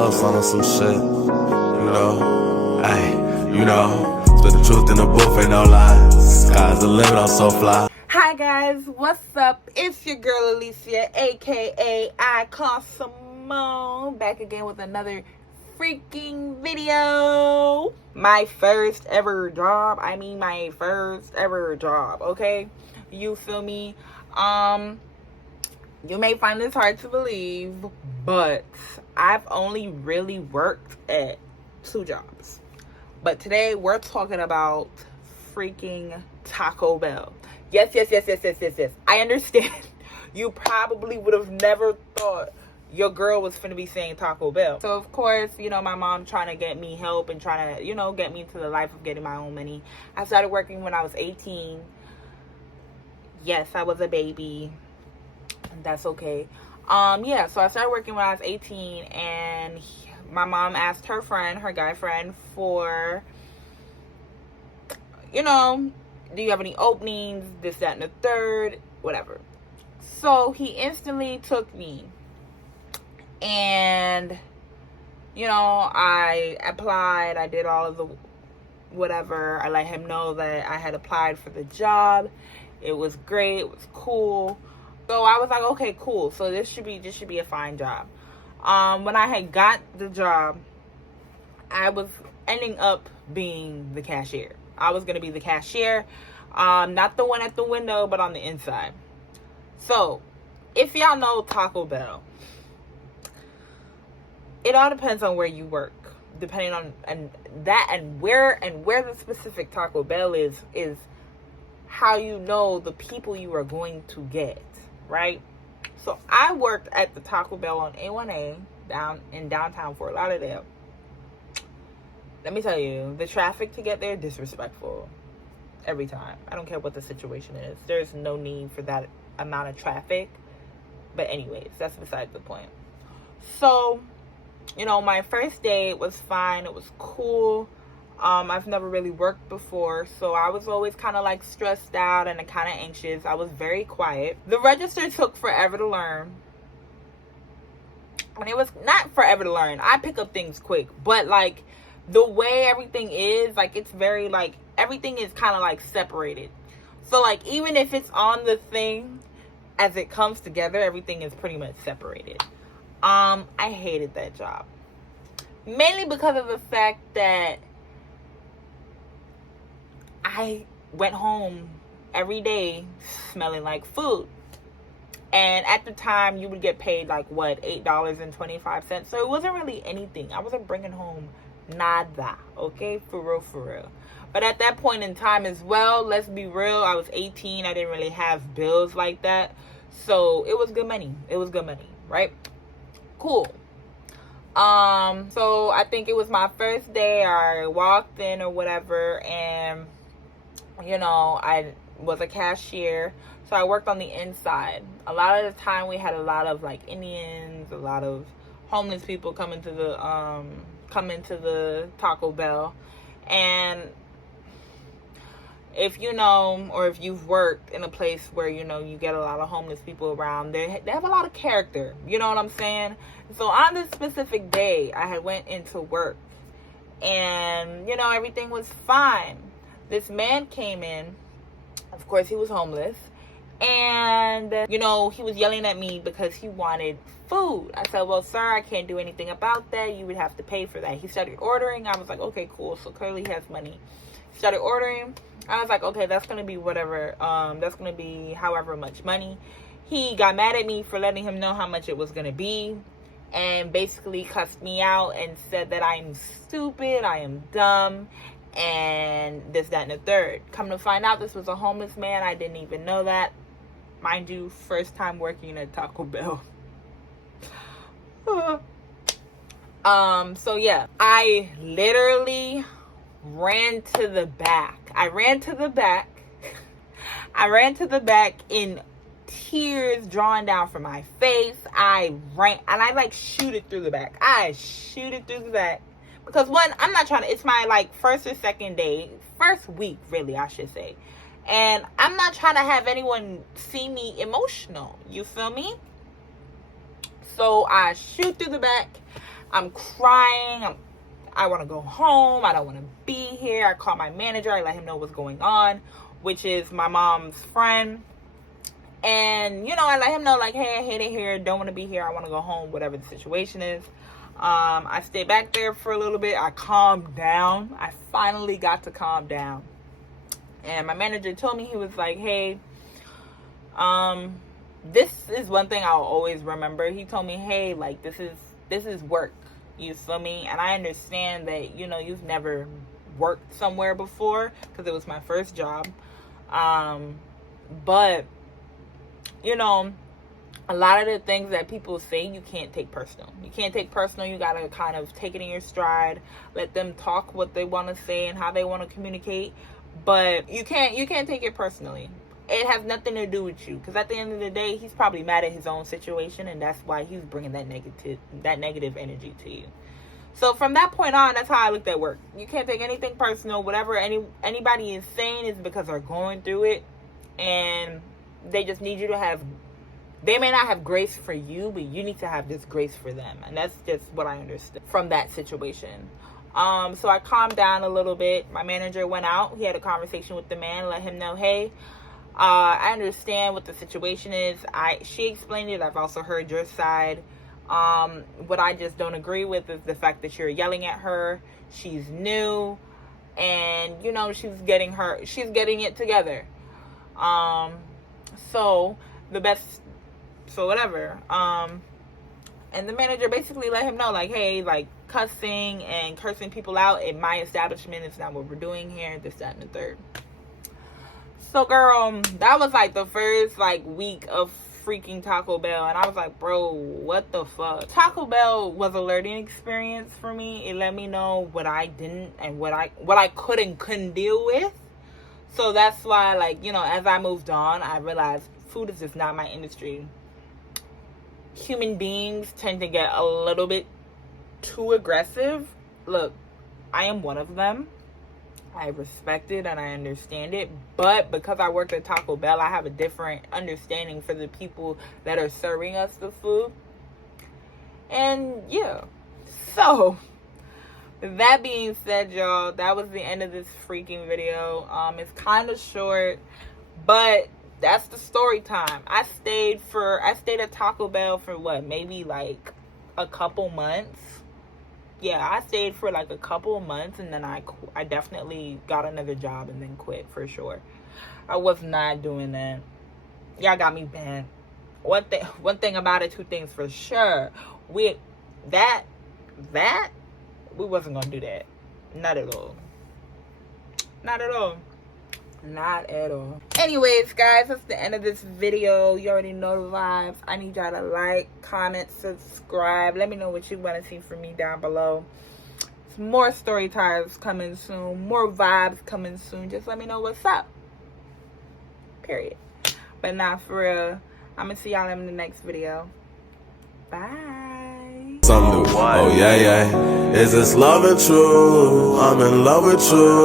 sauce on some shit. Spit the truth in the booth, ain't no lies. Sky's the limit, I'm so fly. Hi guys, what's up? It's your girl Alicia, aka I Call Simone, back again with another freaking video. My first ever job. Okay, you feel me? You may find this hard to believe, but I've only really worked at 2 jobs. But today we're talking about freaking Taco Bell. Yes. I understand. You probably would have never thought your girl was finna be saying Taco Bell. So of course, my mom trying to get me help and trying to, get me into the life of getting my own money. I started working when I was 18. Yes, I was a baby. That's okay. So I started working when I was 18, and my mom asked her guy friend, for, do you have any openings, this, that, and the third, whatever. So he instantly took me, and, I applied, I did all of the whatever. I let him know that I had applied for the job. It was great, it was cool. So I was like, okay, cool. So this should be a fine job. When I had got the job, I was ending up being the cashier. I was going to be the cashier, not the one at the window, but on the inside. So, if y'all know Taco Bell, it all depends on where you work. Depending on where the specific Taco Bell is how you know the people you are going to get, right? So I worked at the Taco Bell on A1A down in downtown Fort Lauderdale. Let me tell you, the traffic to get there, disrespectful every time. I don't care what the situation is. There's no need for that amount of traffic. But anyways, that's beside the point. So, my first day was fine. It was cool. I've never really worked before, so I was always kind of like stressed out and kind of anxious. I was very quiet. The register took forever to learn. And it was not forever to learn. I pick up things quick, but like the way everything is, like it's very like everything is kind of like separated. So like even if it's on the thing as it comes together, everything is pretty much separated. I hated that job. Mainly because of the fact that I went home every day smelling like food. And at the time, you would get paid like, what, $8.25. So it wasn't really anything. I wasn't bringing home nada, okay? For real. But at that point in time as well, let's be real, I was 18. I didn't really have bills like that. So it was good money. Right? Cool. So I think it was my first day. I walked in or whatever, and I was a cashier, so I worked on the inside. A lot of the time we had a lot of like Indians, a lot of homeless people come into the Taco Bell. And if or if you've worked in a place where you get a lot of homeless people around, they have a lot of character, you know what I'm saying? So on this specific day, I had went into work, and everything was fine. This man came in. Of course, he was homeless. And, he was yelling at me because he wanted food. I said, well, sir, I can't do anything about that. You would have to pay for that. He started ordering. I was like, okay, cool. So clearly he has money. He started ordering. I was like, okay, that's going to be whatever. That's going to be however much money. He got mad at me for letting him know how much it was going to be. And basically cussed me out and said that I'm stupid. I am dumb. And this, that, and the third. Come to find out, this was a homeless man. I didn't even know that. Mind you, first time working at Taco Bell. So yeah, I literally ran to the back. I ran to the back in tears drawing down from my face. I ran, and I like shoot it through the back. Because one, I'm not trying to, it's my like first or second day, first week really, I should say. And I'm not trying to have anyone see me emotional. You feel me? So I shoot through the back. I'm crying. I want to go home. I don't want to be here. I call my manager. I let him know what's going on, which is my mom's friend. And, you know, I let him know, like, hey, I hate it here. Don't want to be here. I want to go home, whatever the situation is. I stayed back there for a little bit. I calmed down. I finally got to calm down. And my manager told me, he was like, hey, this is one thing I'll always remember. He told me, hey, like, this is work. You feel me? And I understand that, you know, you've never worked somewhere before, because it was my first job. But, you know, a lot of the things that people say, you can't take personal. You can't take personal. You got to kind of take it in your stride. Let them talk what they want to say and how they want to communicate. But you can't take it personally. It has nothing to do with you, because at the end of the day, he's probably mad at his own situation, and that's why he's bringing that negative energy to you. So from that point on, that's how I looked at work. You can't take anything personal. Whatever anybody is saying is because they're going through it, and they just need you to have. They may not have grace for you, but you need to have this grace for them, and that's just what I understood from that situation. So I calmed down a little bit. My manager went out. He had a conversation with the man, let him know, hey, I understand what the situation is. She explained it. I've also heard your side. What I just don't agree with is the fact that you're yelling at her. She's new, and you know she's getting it together. So whatever. And the manager basically let him know, like, hey, like, cussing and cursing people out at my establishment is not what we're doing here, this, that, and the third. So, girl, that was, like, the first, like, week of freaking Taco Bell. And I was like, bro, what the fuck? Taco Bell was a learning experience for me. It let me know what I didn't and what I couldn't deal with. So that's why, like, you know, as I moved on, I realized food is just not my industry. Human beings tend to get a little bit too aggressive. Look, I am one of them. I respect it and I understand it, but because I worked at Taco Bell, I have a different understanding for the people that are serving us the food. And yeah, so with that being said, y'all, that was the end of this freaking video. It's kind of short, but that's the story time. I stayed at Taco Bell for what, maybe like a couple months. Yeah, I stayed for like a couple of months, and then I definitely got another job and then quit for sure. I was not doing that. Y'all got me banned. One thing about it, two things for sure. We wasn't gonna do that. Not at all. Not at all. Not at all. Anyways, guys, that's the end of this video. You already know the vibes. I need y'all to like, comment, subscribe. Let me know what you want to see from me down below. More story times coming soon. More vibes coming soon. Just let me know what's up. Period. But not for real. I'm going to see y'all in the next video. Bye. Oh, yeah, yeah. Is this love and true? I'm in love with you.